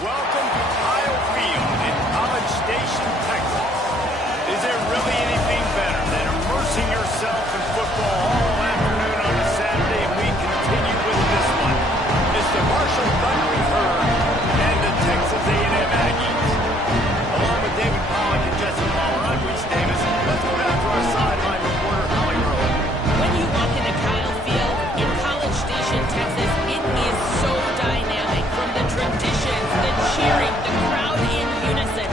Welcome to Kyle Field in College Station, Texas. Is there really anything better than immersing yourself in football all afternoon on a Saturday, and we continue with this one? It's the Marshall Thundering Herd and the Texas A&M Aggies. Along with David Pollock and Jesse Palmer, I'm Reese Davis. Let's go down to our sideline reporter, Holly Rowe. When you walk into Kyle Field in College Station, Texas, it is so dynamic. From the traditions, the cheering, the crowd in unison.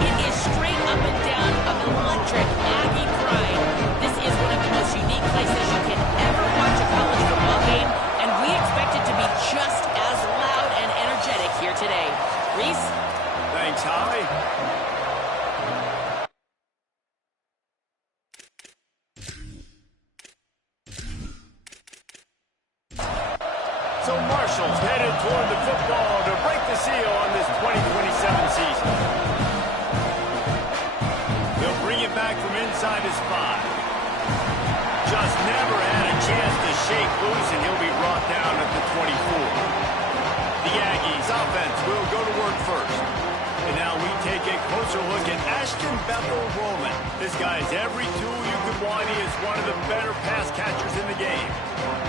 It is straight up and down of electric Aggie pride. This is one of the most unique places you can ever watch a college football game, and we expect it to be just as loud and energetic here today. Reese? Thanks, Holly. So Marshall's headed toward the football to break the seal on this 2027 season. He'll bring it back from inside his 5. Just never had a chance to shake loose, and he'll be brought down at the 24. The Aggies offense will go to work first. And now we take a closer look at Ashton Bethel-Roman. This guy's every tool you could want. He is one of the better pass catchers in the game.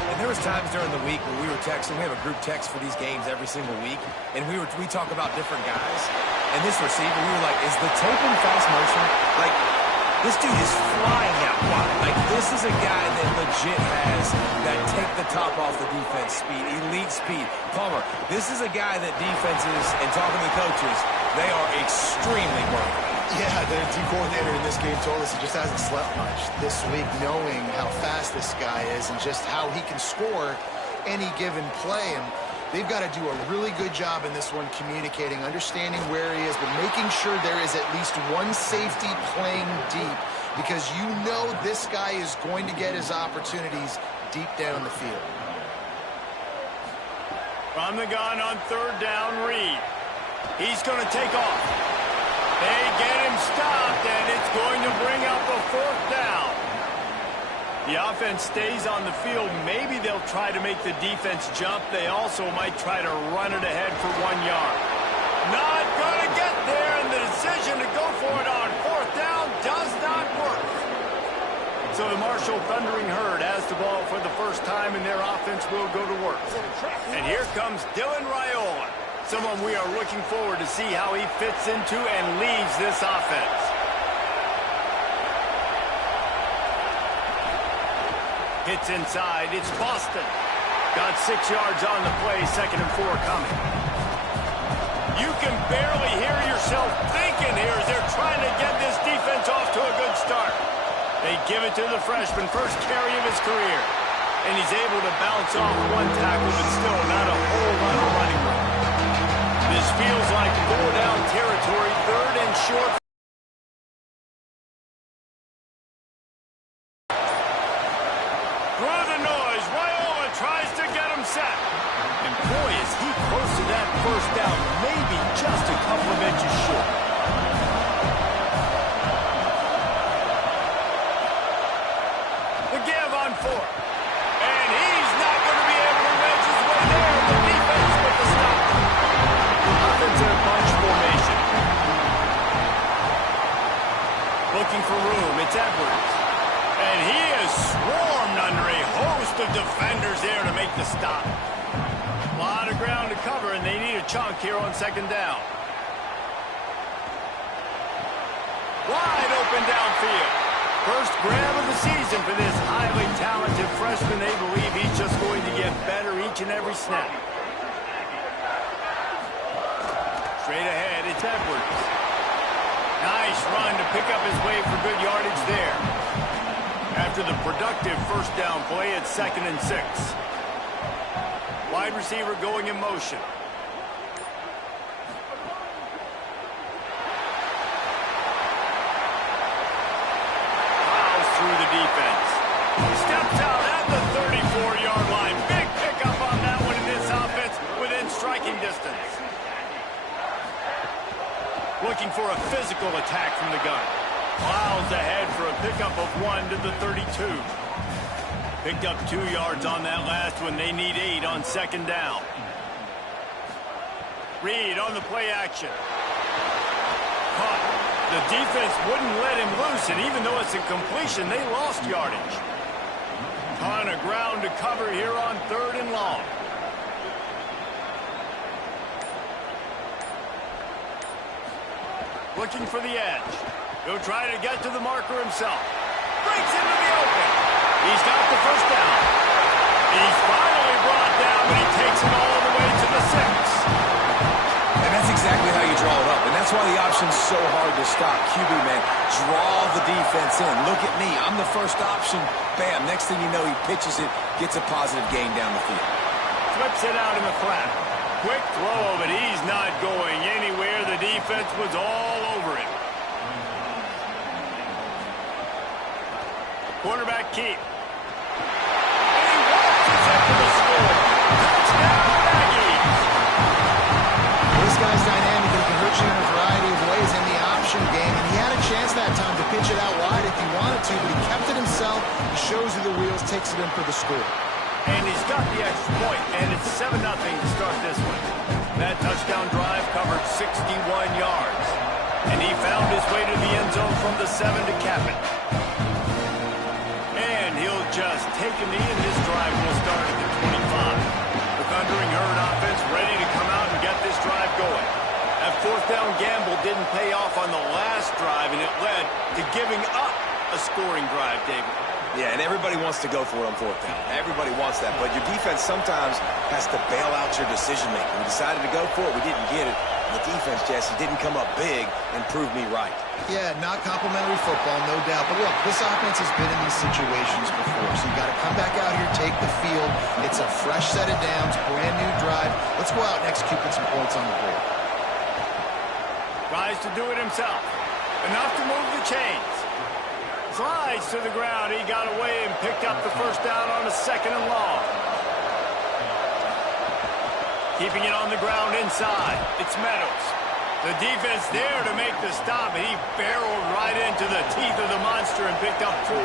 And there was times during the week when we were texting. We have a group text for these games every single week, and we talk about different guys. And this receiver, we were like, is the tape in fast motion? Like, this dude is flying out wide. Like, this is a guy that legit has that take the top off the defense speed, elite speed. Palmer, this is a guy that defenses, and talking to the coaches, they are extremely worried about. Yeah, the D coordinator in this game told us he just hasn't slept much this week, knowing how fast this guy is and just how he can score any given play. And they've got to do a really good job in this one communicating, understanding where he is, but making sure there is at least one safety playing deep, because you know this guy is going to get his opportunities deep down the field. From the gun on third down, Reed. He's going to take off. They get him stopped, and it's going to bring up a fourth down. The offense stays on the field. Maybe they'll try to make the defense jump. They also might try to run it ahead for 1 yard. Not going to get there, and the decision to go for it on fourth down does not work. So the Marshall Thundering Herd has the ball for the first time, and their offense will go to work. And here comes Dylan Raiola, someone we are looking forward to see how he fits into and leads this offense. Hits inside. It's Boston. Got 6 yards on the play. 2nd and 4 coming. You can barely hear yourself thinking here as they're trying to get this defense off to a good start. They give it to the freshman, first carry of his career. And he's able to bounce off one tackle, but still not a whole lot of running room. This feels like 4-down territory, 3rd and short. Through the noise, Raiola tries to get him set. And boy, is he close to that first down, maybe just a couple of inches short. The give on 4. And he's not going to be able to wedge his way there. The defense with the stop. Offensive bunch formation. Looking for room, it's Edwards. And he is swarmed under a host of defenders there to make the stop. A lot of ground to cover, and they need a chunk here on 2nd down. Wide open downfield. First grab of the season for this highly talented freshman. They believe he's just going to get better each and every snap. Straight ahead, it's Edwards. Nice run to pick up his way for good yardage there. After the productive first down play, it's 2nd and 6. Wide receiver going in motion. Plows through the defense. Steps out at the 34-yard line. Big pickup on that one in this offense within striking distance. Looking for a physical attack from the gun. Plows ahead for a pickup of 1 to the 32. Picked up 2 yards on that last one. They need 8 on 2nd down. Reed on the play action. Caught. The defense wouldn't let him loose, and even though it's a completion, they lost yardage. Ton of ground to cover here on 3rd and long. Looking for the edge. He'll try to get to the marker himself. Breaks into the open. He's got the first down. He's finally brought down, but he takes it all the way to the 6. And that's exactly how you draw it up. And that's why the option's so hard to stop. QB, man, draw the defense in. Look at me. I'm the first option. Bam. Next thing you know, he pitches it, gets a positive gain down the field. Flips it out in the flat. Quick throw, but he's not going anywhere. The defense was all over him. Quarterback keep. And he walks us up to the score. Touchdown, Aggies. This guy's dynamic and can hurt you in a variety of ways in the option game. And he had a chance that time to pitch it out wide if he wanted to, but he kept it himself. He shows you the wheels, takes it in for the score. And he's got the extra point, and it's 7-0 to start this one. That touchdown drive covered 61 yards. And he found his way to the end zone from the 7 to cap it. And he'll just take a knee, and his drive will start at the 25. The Thundering Herd offense ready to come out and get this drive going. That 4th down gamble didn't pay off on the last drive, and it led to giving up a scoring drive, David. Yeah, and everybody wants to go for it on 4th down. Everybody wants that, but your defense sometimes has to bail out your decision-making. We decided to go for it. We didn't get it. The defense, Jesse, didn't come up big and prove me right. Yeah, not complimentary football, no doubt. But look, this offense has been in these situations before, so you got to come back out here, take the field. It's a fresh set of downs, brand new drive. Let's go out and execute, get some points on the board. Tries to do it himself. Enough to move the chains. Slides to the ground. He got away and picked up the first down on a 2nd and long. Keeping it on the ground inside. It's Meadows. The defense there to make the stop, and he barreled right into the teeth of the monster and picked up 4.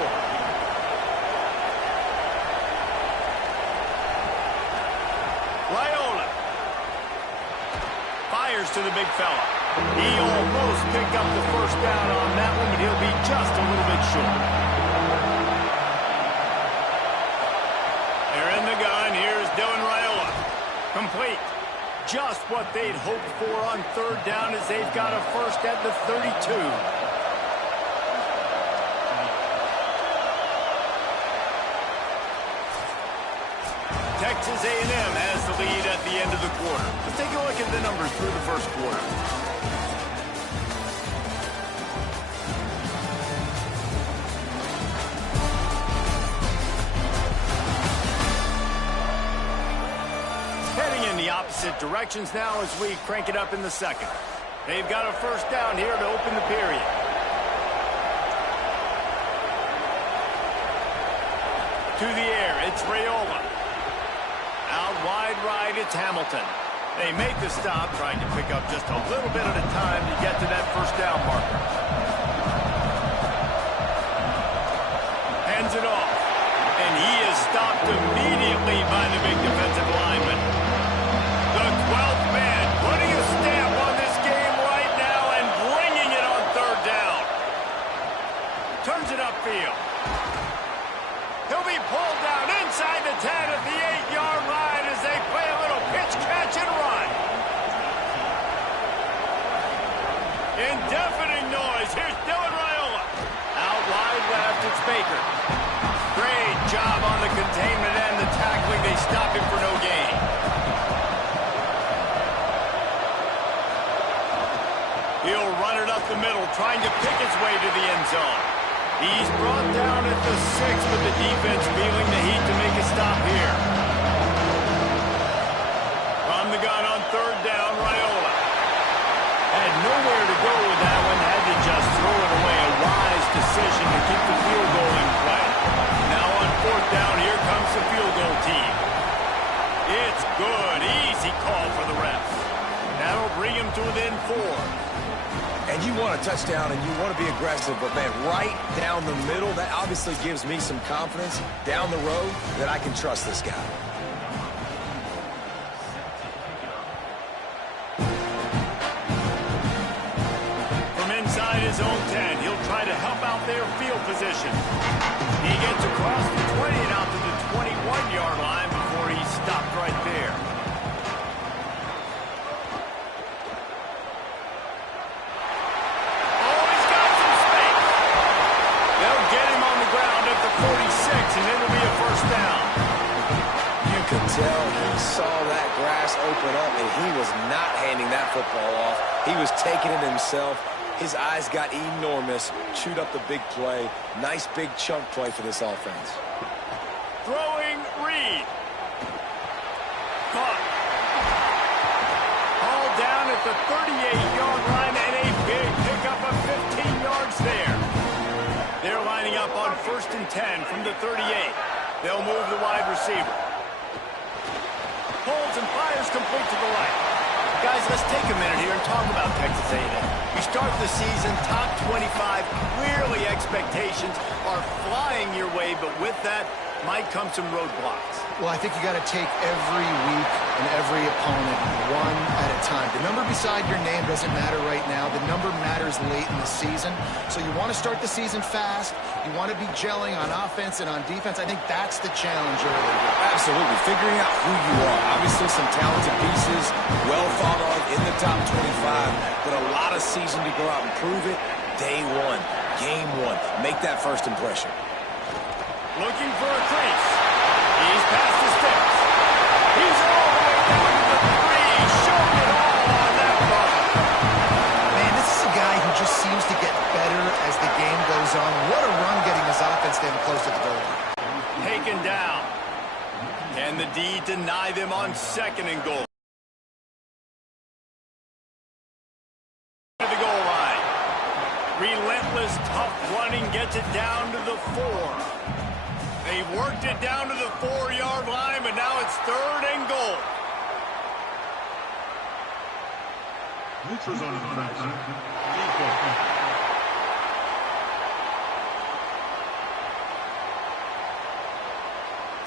Raiola fires to the big fella. He almost picked up the first down on that one, but he'll be just a little bit short. They're in the gun. Here's Dylan Raiola. Complete. Just what they'd hoped for on 3rd down as they've got a first at the 32. Texas A&M has the lead at the end of the quarter. Let's take a look at the numbers through the first quarter. Heading in the opposite directions now as we crank it up in the 2nd. They've got a first down here to open the period. To the air, it's Raiola. Out wide right, it's Hamilton. They make the stop, trying to pick up just a little bit at a time to get to that first down marker. Hands it off. And he is stopped immediately by the big defensive lineman. The 12th man putting a stamp on this game right now and bringing it on 3rd down. Turns it upfield. He'll be pulled down inside the 10 at the 8-yard line as they play a little pitch, catch, and run. In deafening noise, here's Dylan Raiola. Out wide left, it's Baker. Great job on the containment and the tackling. They stop him for no gain. He'll run it up the middle, trying to pick his way to the end zone. He's brought down at the 6, but the defense feeling the heat to make a stop here. From the gun on 3rd down, Raiola. Had nowhere to go with that one, had to just throw it away. A wise decision to keep the field goal in play. Now on 4th down, here comes the field goal team. It's good. Easy call for the refs. That'll bring him to within 4. And you want a touchdown and you want to be aggressive, but man, right down the middle, that obviously gives me some confidence down the road that I can trust this guy. position. He gets across the 20 and out to the 21-yard line before he stopped right there. Oh, he's got some space. They'll get him on the ground at the 46, and it'll be a first down. You could tell he saw that grass open up, and he was not handing that football off. He was taking it himself. His eyes got enormous, chewed up the big play. Nice big chunk play for this offense. Throwing Reed. Caught. All down at the 38-yard line and a big pickup of 15 yards there. They're lining up on 1st and 10 from the 38. They'll move the wide receiver. Pulls and fires complete to the right. Guys, let's take a minute here and talk about Texas A&M. You start the season top 25. Clearly expectations are flying your way, but with that might come some roadblocks. Well, I think you got to take every week and every opponent one at a time. The number beside your name doesn't matter right now. The number matters late in the season. So you want to start the season fast. You want to be gelling on offense and on defense. I think that's the challenge early. Absolutely. Figuring out who you are. Obviously some talented pieces, well thought of in the top 25, but a lot of season to go out and prove it. Day one, game one. Make that first impression. Looking for a crease. He's past the sticks. He's all the way down to the 3. Showing it all on that run. Man, this is a guy who just seems to get better as the game goes on. What a run getting his offense down close to the goal line. Taken down. Can the D deny them on 2nd and goal? To the goal line. Relentless, tough running gets it down to the 4. They worked it down to the 4-yard line, but now it's 3rd and goal. Neutral zone infraction.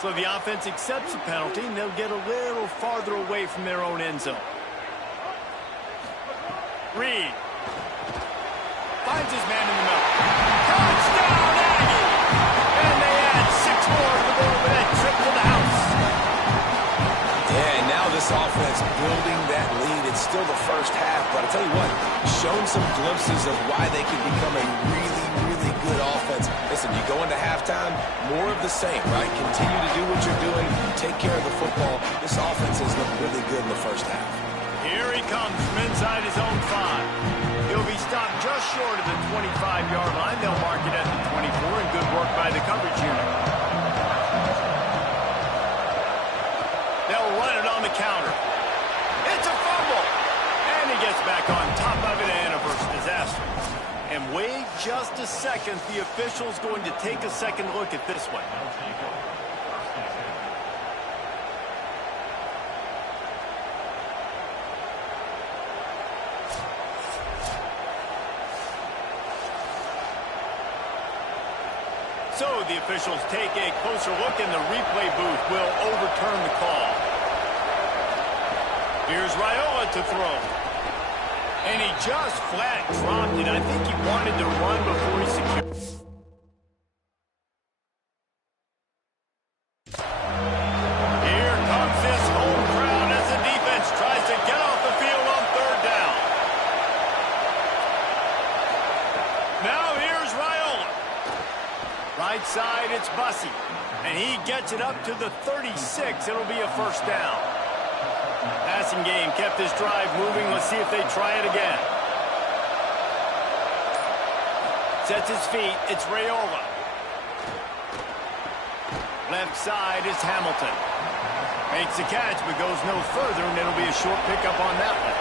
So the offense accepts the penalty, and they'll get a little farther away from their own end zone. Reed finds his man in the middle. Touchdown, Aggie! And they add 6 more to the board with that trip to the house. Yeah, and now this offense building that lead. It's still the first half, but I'll tell you what, shown some glimpses of why they can become a really, really good offense. Listen, you go into halftime, more of the same, right? Continue to do what you're doing, take care of the football. This offense has looked really good in the first half. Here he comes from inside his own 5. He'll be stopped just short of the 25-yard line. They'll mark it at the 24, and good work by the coverage unit. They'll run it on the counter. It's a fumble! And he gets back on top of it, and a verse disaster. And wait just a second. The official's going to take a second look at this one. So the officials take a closer look, and the replay booth will overturn the call. Here's Raiola to throw. And he just flat dropped it. I think he wanted to run before he secured. Here comes this home crowd as the defense tries to get off the field on 3rd down. Now here's Raiola. Right side, it's Bussey. And he gets it up to the 36. It'll be a first down. Passing game kept this drive moving. Let's see if they try it again. Sets his feet. It's Raiola. Left side is Hamilton. Makes the catch, but goes no further, and it'll be a short pickup on that one.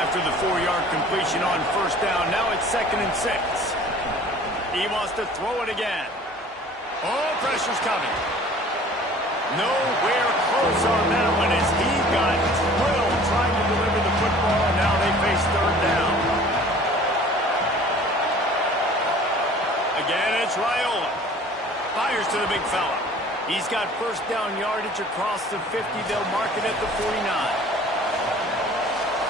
After the 4-yard completion on 1st down, now it's 2nd and 6. He wants to throw it again. Oh, pressure's coming. Nowhere close on that one as he got drilled trying to deliver the football, and now they face 3rd down. Again, it's Raiola. Fires to the big fella. He's got 1st down yardage across the 50. They'll mark it at the 49.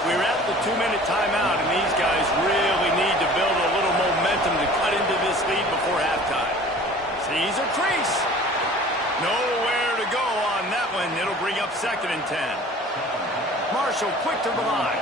We're at the 2-minute timeout, and these guys really need to build a little momentum to cut into this lead before halftime. Sees a crease. Nowhere to go on that one. It'll bring up 2nd and 10. Marshall quick to the line.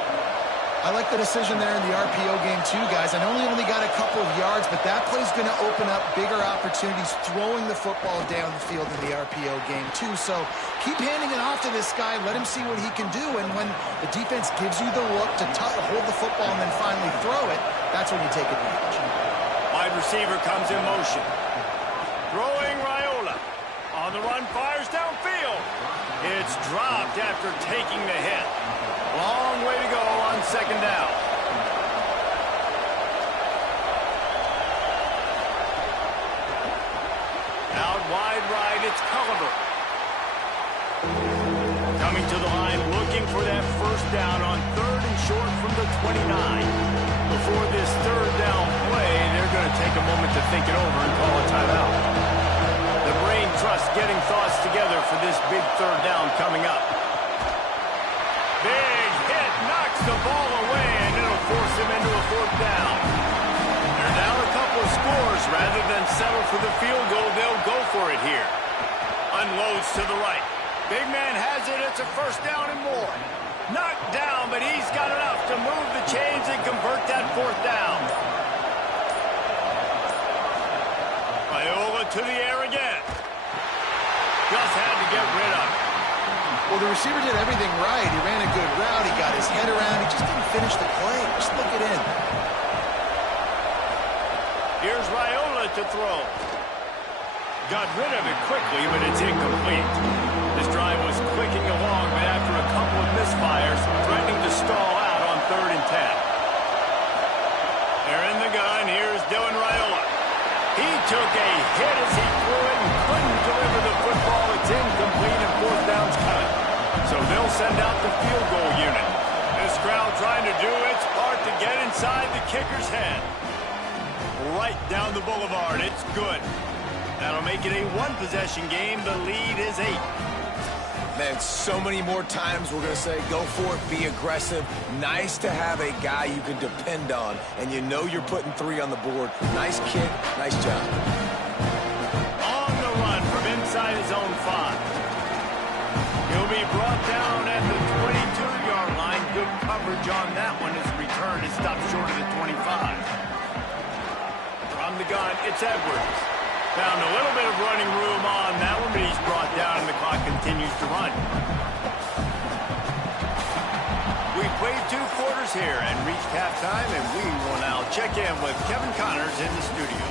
I like the decision there in the RPO game too, guys. I know he only got a couple of yards, but that play's going to open up bigger opportunities throwing the football down the field in the RPO game too. So keep handing it off to this guy. Let him see what he can do. And when the defense gives you the look to hold the football and then finally throw it, that's when you take advantage. Wide receiver comes in motion. Throwing Raiola. On the run, fires downfield. It's dropped after taking the hit. Long way to go on 2nd down. Out wide right, it's Culliver. Coming to the line, looking for that 1st down on 3rd and short from the 29. Before this 3rd down play, they're going to take a moment to think it over and call a timeout. The brain trust getting thoughts together for this big 3rd down coming up. Big hit, knocks the ball away, and it'll force him into a 4th down. They're down a couple of scores. Rather than settle for the field goal, they'll go for it here. Unloads to the right. Big man has it. It's a 1st down and more. Knocked down, but he's got enough to move the chains and convert that 4th down. Raiola to the air again. Just had to get rid of it. Well, the receiver did everything right. He ran a good route. He got his head around. He just didn't finish the play. Just look it in. Here's Raiola to throw. Got rid of it quickly, but it's incomplete. This drive was clicking along, but after a couple of misfires, threatening to stall out on 3rd and 10. They're in the gun. Here's Dylan Raiola. He took a hit as he threw it and couldn't deliver the football. It's incomplete and 4th down's coming. So they'll send out the field goal unit. This crowd trying to do its part to get inside the kicker's head. Right down the boulevard. It's good. That'll make it a 1-possession game. The lead is 8. Man, so many more times we're going to say, go for it, be aggressive. Nice to have a guy you can depend on, and you know you're putting 3 on the board. Nice kick, nice job. On the run from inside his own 5. He'll be brought down at the 22-yard line. Good coverage on that one. His return is stopped short of the 25. From the gun, it's Edwards. Found a little bit of running room on that one, but he's brought down and the clock continues to run. We've played 2 quarters here and reached halftime, and we will now check in with Kevin Connors in the studio.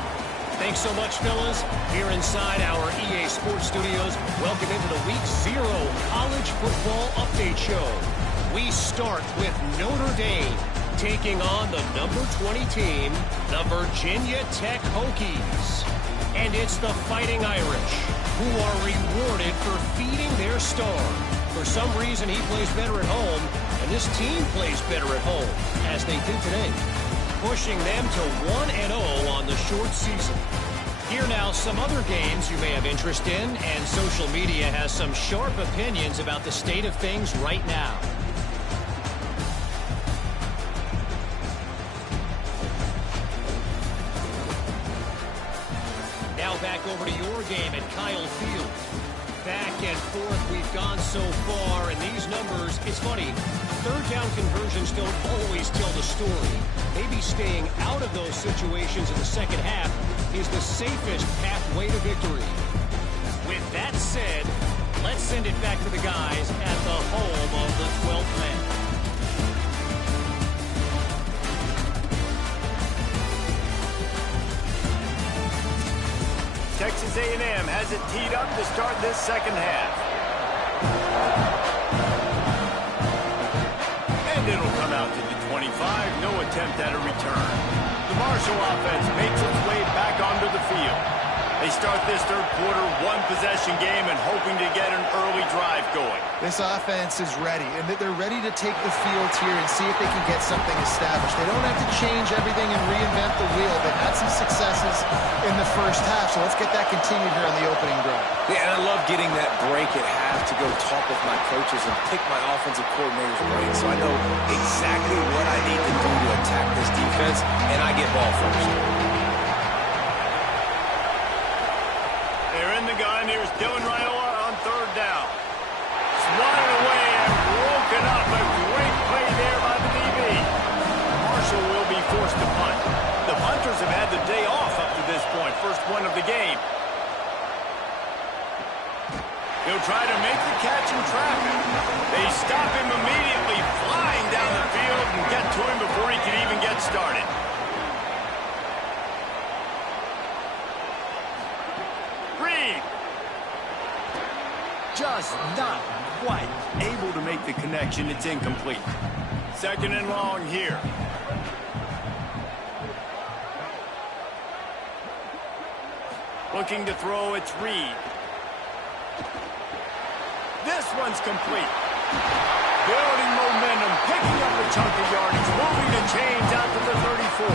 Thanks so much, fellas. Here inside our EA Sports Studios, welcome into the Week 0 College Football Update Show. We start with Notre Dame taking on the number 20 team, the Virginia Tech Hokies. And it's the Fighting Irish, who are rewarded for feeding their star. For some reason, he plays better at home, and this team plays better at home, as they did today, pushing them to 1-0 on the short season. Here now, some other games you may have interest in, and social media has some sharp opinions about the state of things right now. Back over to your game at Kyle Field. Back and forth we've gone so far, and these numbers, it's funny, 3rd down conversions don't always tell the story. Maybe staying out of those situations in the second half is the safest pathway to victory. With that said, let's send it back to the guys at the home of the 12th man. Texas A&M has it teed up to start this second half. And it'll come out to the 25. No attempt at a return. The Marshall offense makes its way back onto the field. They start this 3rd quarter 1-possession game and hoping to get an early drive going. This offense is ready, and they're ready to take the field here and see if they can get something established. They don't have to change everything and reinvent the wheel. They've had some successes in the first half, so let's get that continued here on the opening drive. Yeah, and I love getting that break at half to go talk with my coaches and pick my offensive coordinator's brain so I know exactly what I need to do to attack this defense, and I get ball first. gun. Here's Dylan Raiola on third down. Swatted away and broken up. A great play there by the DB. Marshall will be forced to punt. The punters have had the day off up to this point. First one of the game. He'll try to make the catch in traffic. They stop him immediately, flying down the field and get to him before he can even get started. Reed. Just not quite able to make the connection. It's incomplete. Second and long here. Looking to throw, it's Reed. This one's complete. Building momentum, picking up a chunk of yardage, moving the chains out to the 34.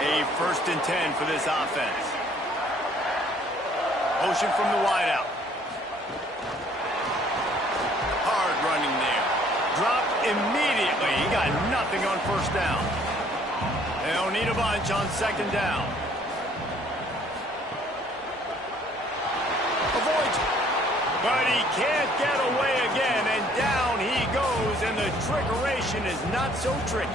A 1st and 10 for this offense. Motion from the wideout. Hard running there. Dropped immediately. He got nothing on first down. They'll need a bunch on second down. Avoids it. But he can't get away again, and down he goes, and the trickeration is not so tricky.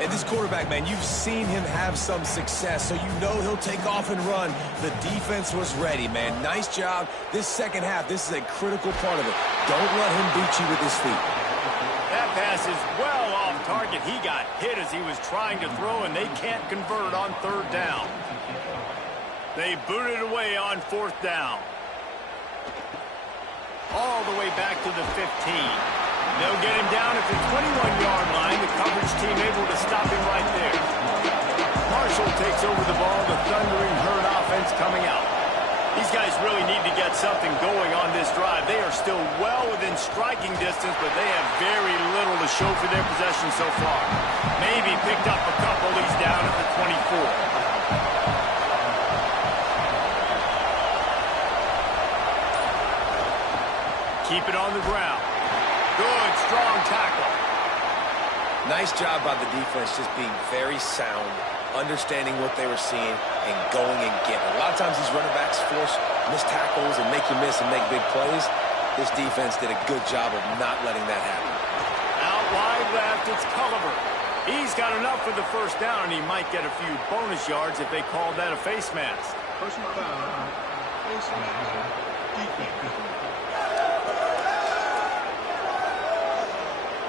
And this quarterback, man, you've seen him have some success, so you know he'll take off and run. The defense was ready, man. Nice job. This second half, this is a critical part of it. Don't let him beat you with his feet. That pass is well off target. He got hit as he was trying to throw, and they can't convert on third down. They booted away on fourth down. All the way back to the 15. They'll get him down at the 21-yard line. The coverage team able to stop him right there. Marshall takes over the ball. The thundering herd offense coming out. These guys really need to get something going on this drive. They are still well within striking distance, but they have very little to show for their possession so far. Maybe picked up a couple. He's down at the 24. Keep it on the ground. Good, strong tackle. Nice job by the defense just being very sound, understanding what they were seeing, and going and getting. A lot of times these running backs force missed tackles and make you miss and make big plays. This defense did a good job of not letting that happen. Out wide left, it's Culliver. He's got enough for the first down, and he might get a few bonus yards if they call that a face mask. Personal foul, face mask, defense.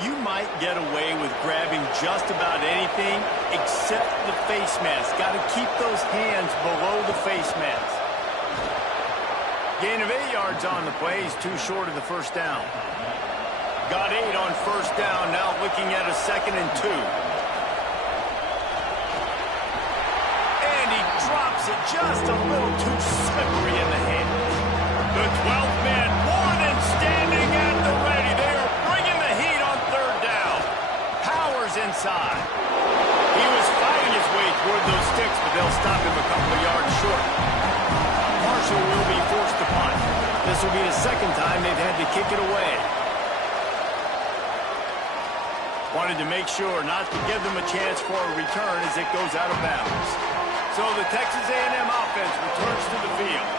You might get away with grabbing just about anything except the face mask. Got to keep those hands below the face mask. Gain of 8 yards on the play. He's too short of the first down. Got 8 on first down. Now looking at a 2nd and 2. And he drops it just a little too slippery in the hands. The 12th man more than standing at the ready. They are bringing the heat on third down. Powers inside. He was fighting his way toward those sticks, but they'll stop him a couple of yards short. Marshall will be forced to punt. This will be the second time they've had to kick it away. Wanted to make sure not to give them a chance for a return as it goes out of bounds. So the Texas A&M offense returns to the field.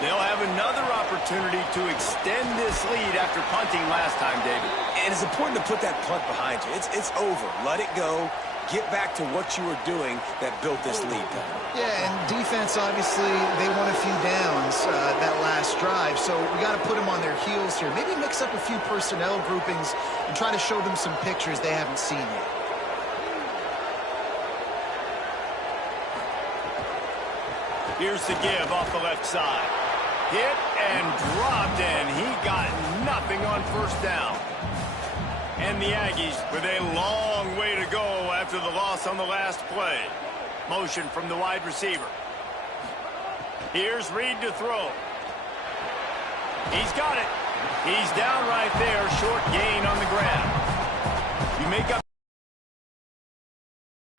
They'll have another opportunity to extend this lead after punting last time, David. And it's important to put that punt behind you. It's over. Let it go. Get back to what you were doing that built this lead. Yeah, and defense, obviously, they won a few downs that last drive, so we got to put them on their heels here. Maybe mix up a few personnel groupings and try to show them some pictures they haven't seen yet. Here's the give off the left side. Hit and dropped, and he got nothing on first down. And the Aggies with a long way to go after the loss on the last play. Motion from the wide receiver. Here's Reed to throw. He's got it. He's down right there, short gain on the ground. You make up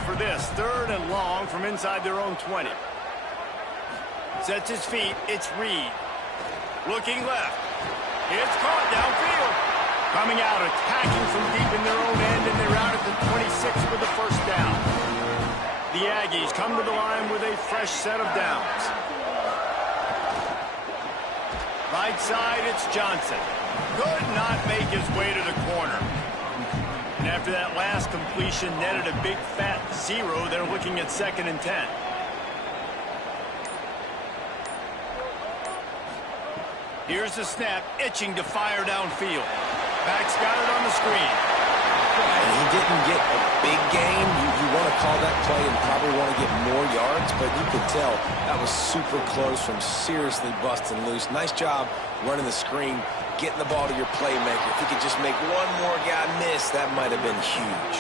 for this. 3rd and long from inside their own 20. Sets his feet. It's Reed. Looking left. It's caught downfield. Coming out, attacking from deep in their own end, and they're out at the 26 for the first down. The Aggies come to the line with a fresh set of downs. Right side, it's Johnson. Could not make his way to the corner. And after that last completion netted a big fat 0, they're looking at 2nd and 10. Here's the snap, itching to fire downfield. Back's got it on the screen. And he didn't get a big gain. You want to call that play and probably want to get more yards, but you could tell that was super close from seriously busting loose. Nice job running the screen, getting the ball to your playmaker. If he could just make one more guy miss, that might have been huge.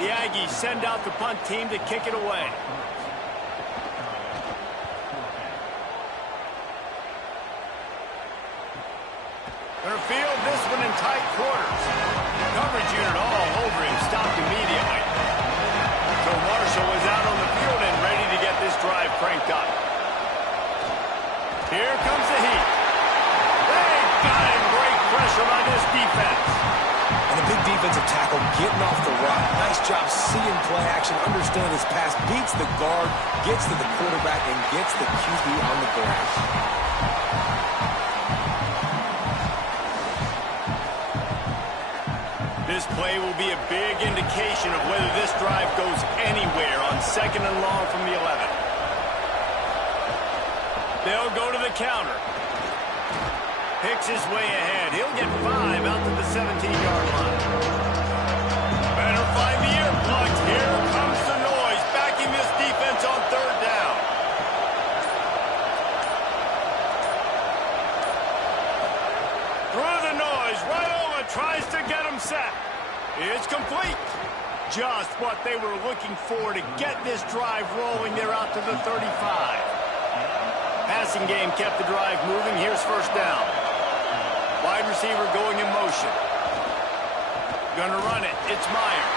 The Aggies send out the punt team to kick it away. Gonna field this one in tight quarters. Coverage unit all over him, stopped immediately. So Marshall was out on the field and ready to get this drive cranked up. Here comes the heat. They got him. Great pressure by this defense. And a big defensive tackle getting off the rock. Nice job seeing play action, understand his pass, beats the guard, gets to the quarterback, and gets the QB on the grass. This play will be a big indication of whether this drive goes anywhere on 2nd and long from the 11. They'll go to the counter. Picks his way ahead. He'll get 5 out to the 17-yard line. Better find the earplugs. Here comes the noise, backing this defense on 3rd down. Through the noise, Raiola tries to get him set. It's complete. Just what they were looking for to get this drive rolling. They're out to the 35. Passing game kept the drive moving. Here's 1st down. Wide receiver going in motion. Gonna run it. It's Meyer.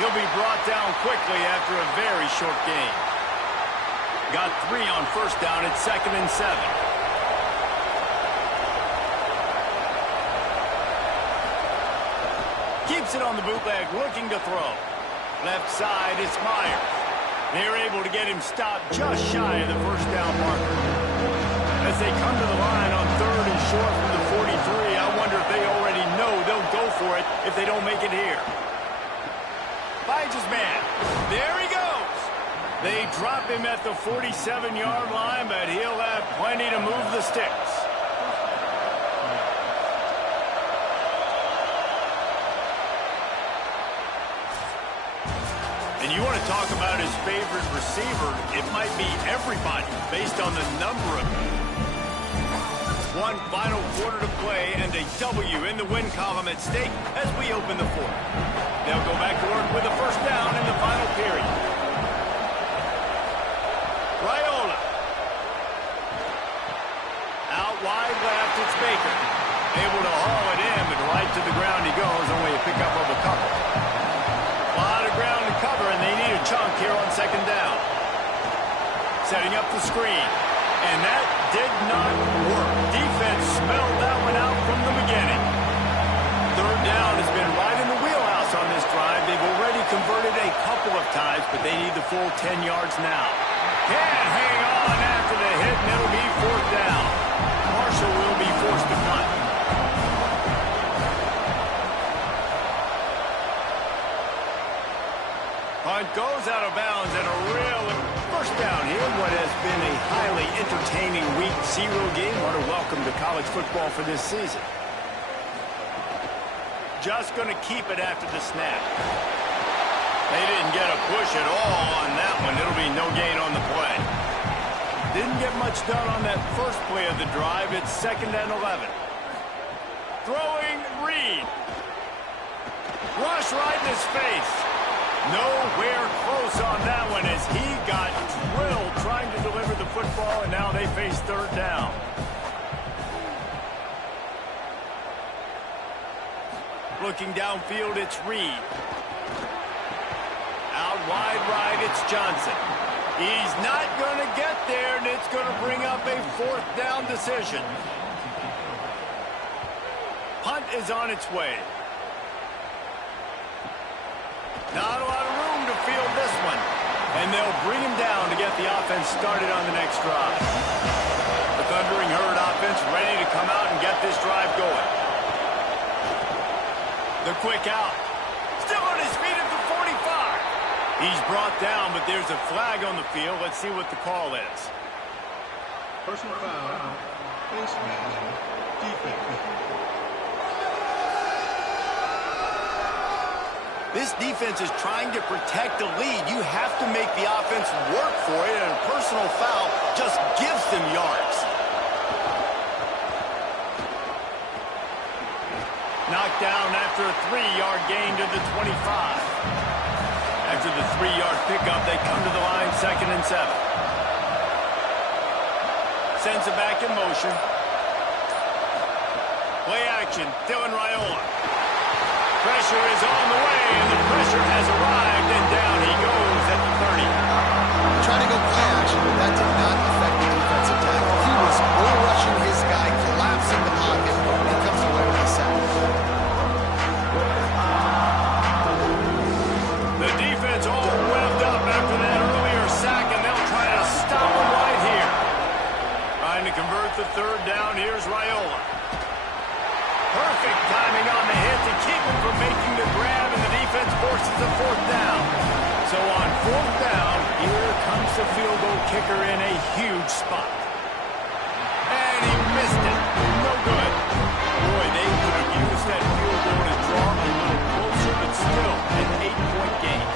He'll be brought down quickly after a very short gain. Got 3 on 1st down at 2nd and 7. Keeps it on the bootleg, looking to throw. Left side, it's Myers. They're able to get him stopped just shy of the 1st down marker. As they come to the line on 3rd and short from the 43, I wonder if they already know they'll go for it if they don't make it here. Finds his man. There he goes. They drop him at the 47-yard line, but he'll have plenty to move the sticks. And you want to talk about his favorite receiver, it might be everybody based on the number of them. One final quarter to play and a W in the win column at stake as we open the 4th. They'll go back to work with a 1st down in the final period. Raiola. Out wide left, it's Baker. Able to haul it in, but right to the ground he goes, only a pickup of a couple. A lot of ground to cover, and they need a chunk here on 2nd down. Setting up the screen. And that did not work. Defense smelled that one out from the beginning. 3rd down has been right in the wheelhouse on this drive. They've already converted a couple of times, but they need the full 10 yards now. Can't hang on after the hit, and it'll be 4th down. Marshall will be forced to punt. Punt goes out of bounds, and a real 1st down here. What has been a highly entertaining Week 0 game. What a welcome to college football for this season. Just going to keep it after the snap. They didn't get a push at all on that one. It'll be no gain on the play. Didn't get much done on that first play of the drive. It's 2nd and 11. Throwing Reed. Rush right in his face. Nowhere close on that one as he got drilled trying to deliver the football, and now they face 3rd down. Looking downfield, it's Reed. Out wide right, it's Johnson. He's not going to get there, and it's going to bring up a 4th down decision. Punt is on its way. Not a lot of room to field this one. And they'll bring him down to get the offense started on the next drive. The Thundering Herd offense offense ready to come out and get this drive going. The quick out. Still on his feet at the 45. He's brought down, but there's a flag on the field. Let's see what the call is. Personal foul. Face mask. Defense. This defense is trying to protect the lead. You have to make the offense work for it, and a personal foul just gives them yards. Knocked down after a 3-yard gain to the 25. After the 3-yard pickup, they come to the line 2nd and 7. Sends it back in motion. Play action, Dylan Raiola. Pressure is on the way, and the pressure has arrived, and down he goes at the 30. Trying to go play action, but that did not affect the defensive tackle. He was bull rushing his guy, collapsing the pocket, and comes away with a sack. The defense all revved up after that earlier sack, and they'll try to stop him right here. Trying to convert the 3rd down. Here's Raiola. Perfect timing on the hit to keep him from making the grab, and the defense forces a 4th down. So on 4th down, here comes the field goal kicker in a huge spot. And he missed it. No good. Boy, they could have used that field goal to draw a little closer, but still an 8-point game.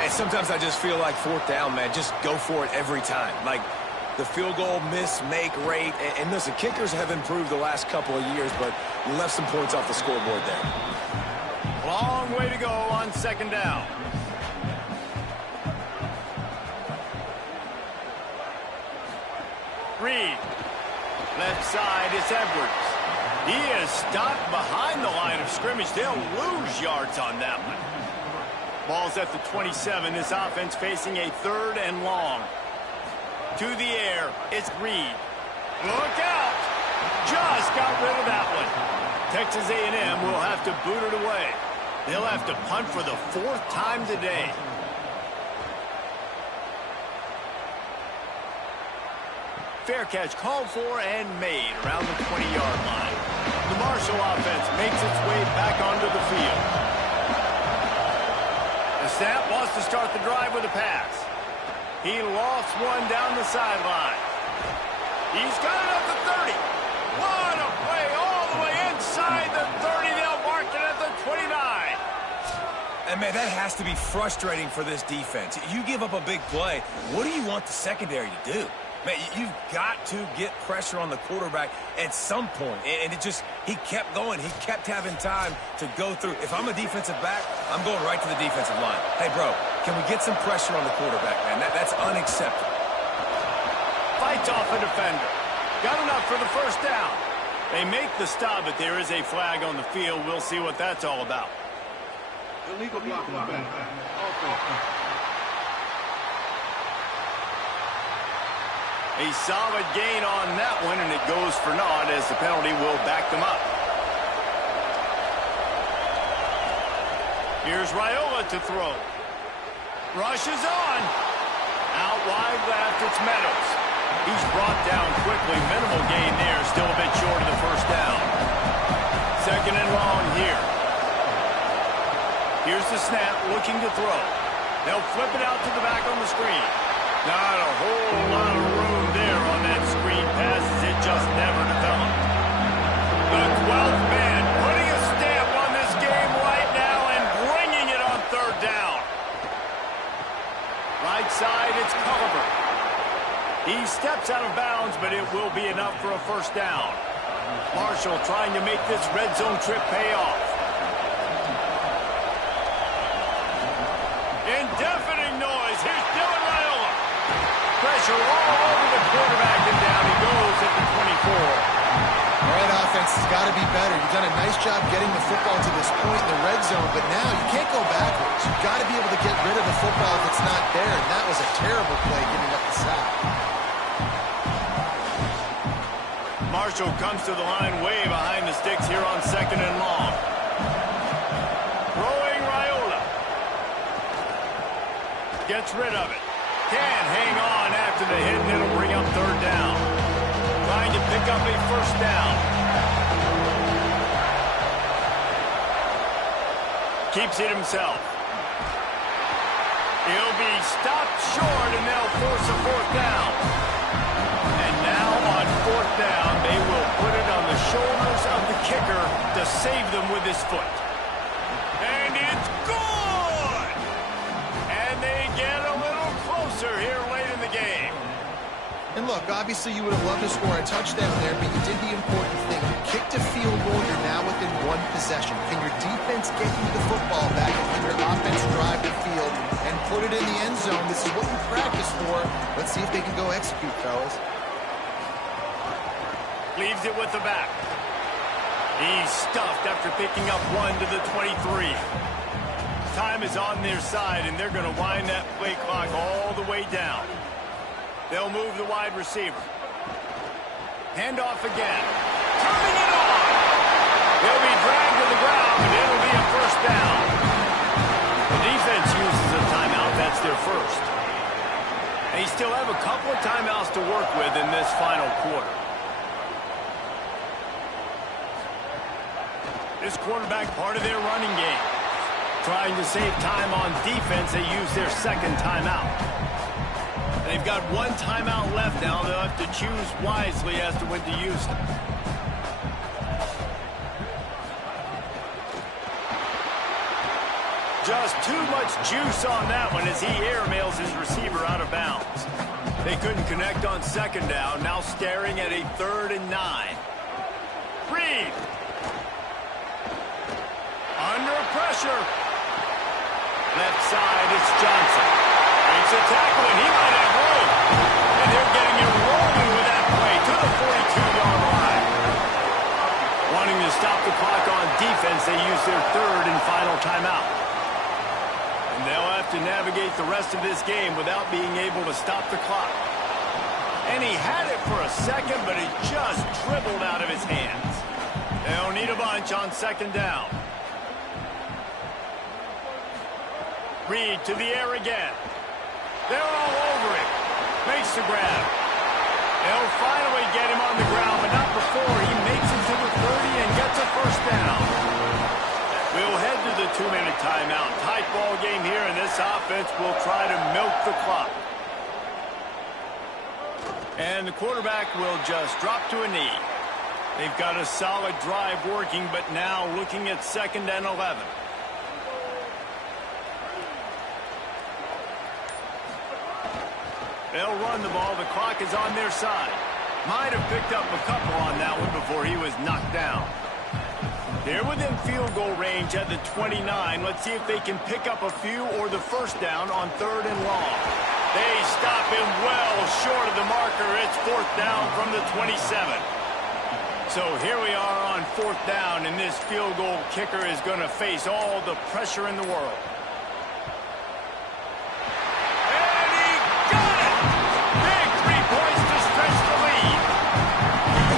And sometimes I just feel like 4th down, man, just go for it every time. Like, the field goal miss, make rate. And listen, kickers have improved the last couple of years, but you left some points off the scoreboard there. Long way to go on 2nd down. Reed. Left side is Edwards. He is stopped behind the line of scrimmage. They'll lose yards on that one. Ball's at the 27. This offense facing a 3rd and long. To the air, it's Reed. Look out! Just got rid of that one. Texas A&M will have to boot it away. They'll have to punt for the 4th time today. Fair catch called for and made around the 20-yard line. The Marshall offense makes its way back onto the field. The snap wants to start the drive with a pass. He lofts one down the sideline. He's got it at the 30. What a play all the way inside the 30. They'll mark it at the 29. And, man, that has to be frustrating for this defense. You give up a big play. What do you want the secondary to do? Man, you've got to get pressure on the quarterback at some point. And it just, he kept going. He kept having time to go through. If I'm a defensive back, I'm going right to the defensive line. Hey, bro, can we get some pressure on the quarterback, man? That's unacceptable. Fights off a defender. Got enough for the 1st down. They make the stop, but there is a flag on the field. We'll see what that's all about. Illegal block in the back. A solid gain on that one, and it goes for naught as the penalty will back them up. Here's Raiola to throw. Rushes on. Out wide left, it's Meadows. He's brought down quickly. Minimal gain there, still a bit short of the 1st down. 2nd and long here. Here's the snap, looking to throw. They'll flip it out to the back on the screen. Not a whole lot of room there on that screen pass as it just never developed. The 12th man putting a stamp on this game right now and bringing it on 3rd down. Right side, it's Culver. He steps out of bounds, but it will be enough for a 1st down. Marshall trying to make this red zone trip pay off. In deafening noise, here's Dylan Raiola. Pressure all over the quarterback, and down he goes at the 24. All right, offense has got to be better. You've done a nice job getting the football to this point in the red zone, but now you can't go backwards. You've got to be able to get rid of the football if it's not there, and that was a terrible play giving up the sack. Marshall comes to the line way behind the sticks here on 2nd and long. Throwing Raiola. Gets rid of it. Can hang on after the hit, and it'll bring up 3rd down. trying to pick up a first down. Keeps it himself. He'll be stopped short, and they'll force a fourth down. And now on fourth down, they will put it on the shoulders of the kicker to save them with his foot. And it's good! And they get a little closer here late in the game. And look, obviously you would have loved to score a touchdown there, but you did the important thing. You kicked a field goal, you're now within one possession. Can your defense get you the football back and can your offense drive the field and put it in the end zone? This is what you practice for. Let's see if they can go execute, fellas. Leaves it with the back. He's stuffed after picking up one to the 23. Time is on their side, and they're going to wind that play clock all the way down. They'll move the wide receiver. Handoff again. Turning it on. They'll be dragged to the ground, and it'll be a first down. The defense uses a timeout. That's their first. They still have a couple of timeouts to work with in this final quarter. This quarterback part of their running game. Trying to save time on defense, they use their second timeout. They've got one timeout left now. They'll have to choose wisely as to when to use it. Just too much juice on that one as he airmails his receiver out of bounds. They couldn't connect on second down. Now staring at a 3rd and 9. Reed. Under pressure. Left side, it's Johnson. Makes a tackle, and he might have room. And they're getting it rolling with that play to the 42-yard line. Wanting to stop the clock on defense, they use their 3rd and final timeout. And they'll have to navigate the rest of this game without being able to stop the clock. And he had it for a second, but it just dribbled out of his hands. They'll need a bunch on second down. Reed to the air again. They're all over it. Makes the grab. They'll finally get him on the ground, but not before he makes it to the 30 and gets a first down. We'll head to the 2-minute timeout. Tight ball game here, and this offense will try to milk the clock. And the quarterback will just drop to a knee. They've got a solid drive working, but now looking at 2nd and 11. They'll run the ball. The clock is on their side. Might have picked up a couple on that one before he was knocked down. They're within field goal range at the 29. Let's see if they can pick up a few or the first down on 3rd and long. They stop him well short of the marker. It's 4th down from the 27. So here we are on 4th down, and this field goal kicker is going to face all the pressure in the world.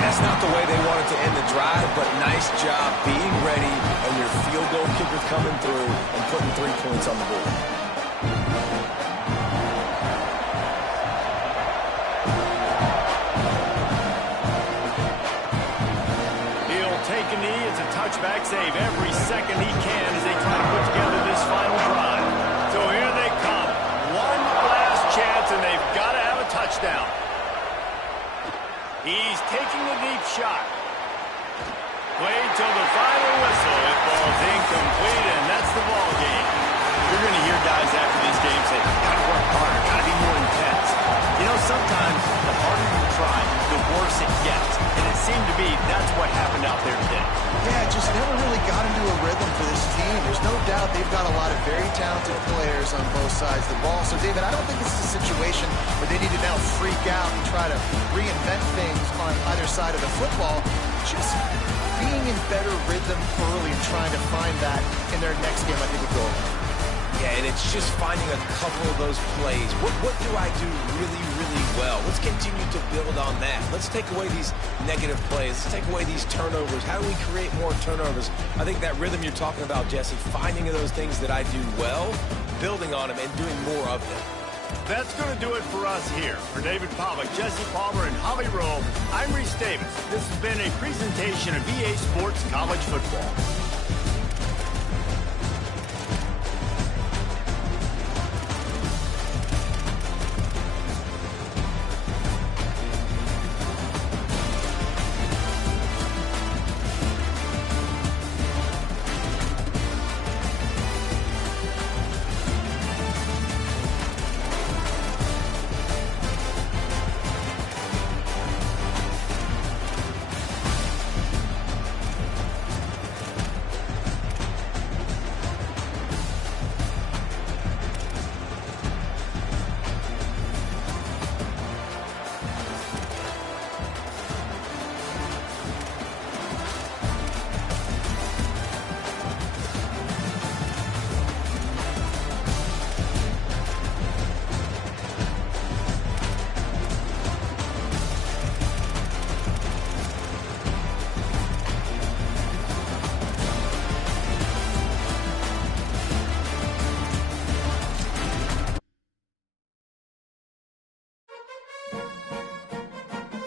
That's not the way they wanted to end the drive, but nice job being ready and your field goal kicker coming through and putting 3 points on the board. He'll take a knee. It's a touchback save every second he can as they try to put together this final drive. So here they come. One last chance, and they've got to have a touchdown. He's taking the deep shot. Played till the final whistle. It falls incomplete, and that's the ball game. You're going to hear guys after these games say, gotta work harder, gotta be more intense. You know, sometimes the harder you try, the worse it gets. And it seemed to be that's what happened out there today. Yeah, it just never really got into a rhythm for this team. There's no doubt they've got a lot of very talented players on both sides of the ball. So, David, I don't think this is a situation where they need to now freak out and try to reinvent things on either side of the football. Just being in better rhythm early and trying to find that in their next game, I think would go. Yeah, and it's just finding a couple of those plays. What do I do really, really well? Let's continue to build on that. Let's take away these negative plays. Let's take away these turnovers. How do we create more turnovers? I think that rhythm you're talking about, Jesse, finding those things that I do well, building on them, and doing more of them. That's going to do it for us here. For David Pollack, Jesse Palmer, and Holly Rowe, I'm Reese Davis. This has been a presentation of EA Sports College Football.